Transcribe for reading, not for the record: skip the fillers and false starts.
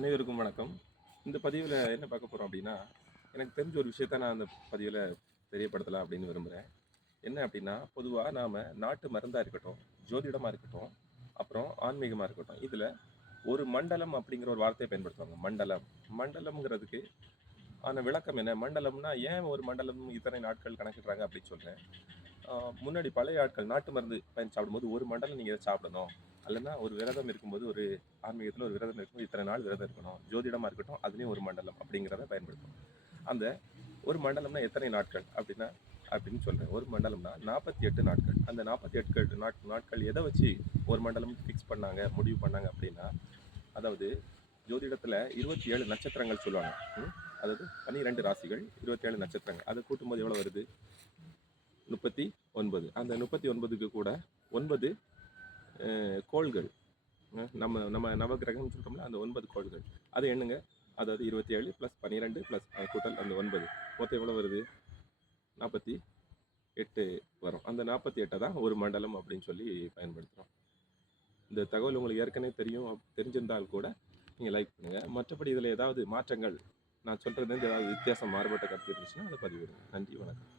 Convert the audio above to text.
அனைவருக்கும் வணக்கம். இந்த பதிவில் என்ன பார்க்க போகிறோம் அப்படின்னா, எனக்கு தெரிஞ்ச ஒரு விஷயத்த நான் அந்த பதிவில் தெரியப்படுத்தலாம் அப்படின்னு விரும்புகிறேன். என்ன அப்படின்னா, பொதுவாக நாம் நாட்டு மருந்தாக இருக்கட்டும், ஜோதிடமாக இருக்கட்டும், அப்புறம் ஆன்மீகமாக இருக்கட்டும், இதில் ஒரு மண்டலம் அப்படிங்கிற ஒரு வார்த்தையை பயன்படுத்துவாங்க. மண்டலம். மண்டலம்ங்கிறதுக்கு ஆன விளக்கம் என்ன? மண்டலம்னா ஏன் ஒரு மண்டலம் இத்தனை நாட்கள் கணக்கிடுறாங்க அப்படின்னு சொல்கிறேன். முன்னாடி பழைய ஆட்கள் நாட்டு மருந்து பயன் சாப்பிடும்போது ஒரு மண்டலம் நீங்கள் இதை சாப்பிடணும். இல்லைன்னா ஒரு விரதம் இருக்கும்போது ஒரு ஆன்மீகத்தில் ஒரு விரதம் இருக்கும்போது இத்தனை நாள் விரதம் இருக்கணும். ஜோதிடமாக இருக்கட்டும் அதுலேயும் ஒரு மண்டலம் அப்படிங்கிறத பயன்படுத்தும். அந்த ஒரு மண்டலம்னா எத்தனை நாட்கள் அப்படின்னு சொல்கிறேன். ஒரு மண்டலம்னா 48 நாட்கள். அந்த 48 நாட்கள் எதை வச்சு ஒரு மண்டலம் ஃபிக்ஸ் பண்ணாங்க, முடிவு பண்ணாங்க அப்படின்னா, அதாவது ஜோதிடத்தில் 27 நட்சத்திரங்கள் சொல்லுவாங்க. அதாவது 12 ராசிகள், 27 நட்சத்திரங்கள். அதை கூட்டும்போது எவ்வளோ வருது? 39. அந்த 39க்கு கூட 9 கோள்கள். நம்ம நம்ம நவகிரகம்னு சொல்கிறோம்ல, அந்த 9 கோள்கள். அதை எண்ணுங்க. அதாவது 27 + 12 + கூட்டல் அந்த 9 மொத்தம் எவ்வளோ வருது? 48 வரும். அந்த 48 தான் ஒரு மண்டலம் அப்படின்னு சொல்லி பயன்படுத்துகிறோம். இந்த தகவல் உங்களுக்கு ஏற்கனவே தெரிஞ்சிருந்தால் கூட நீங்கள் லைக் பண்ணுங்கள். மற்றபடி இதில் ஏதாவது மாற்றங்கள், நான் சொல்கிறதுலேருந்து ஏதாவது வித்தியாசம் மாறுபட்ட கருத்து இருந்துச்சுன்னா அதை பதிவிடுங்க. நன்றி, வணக்கம்.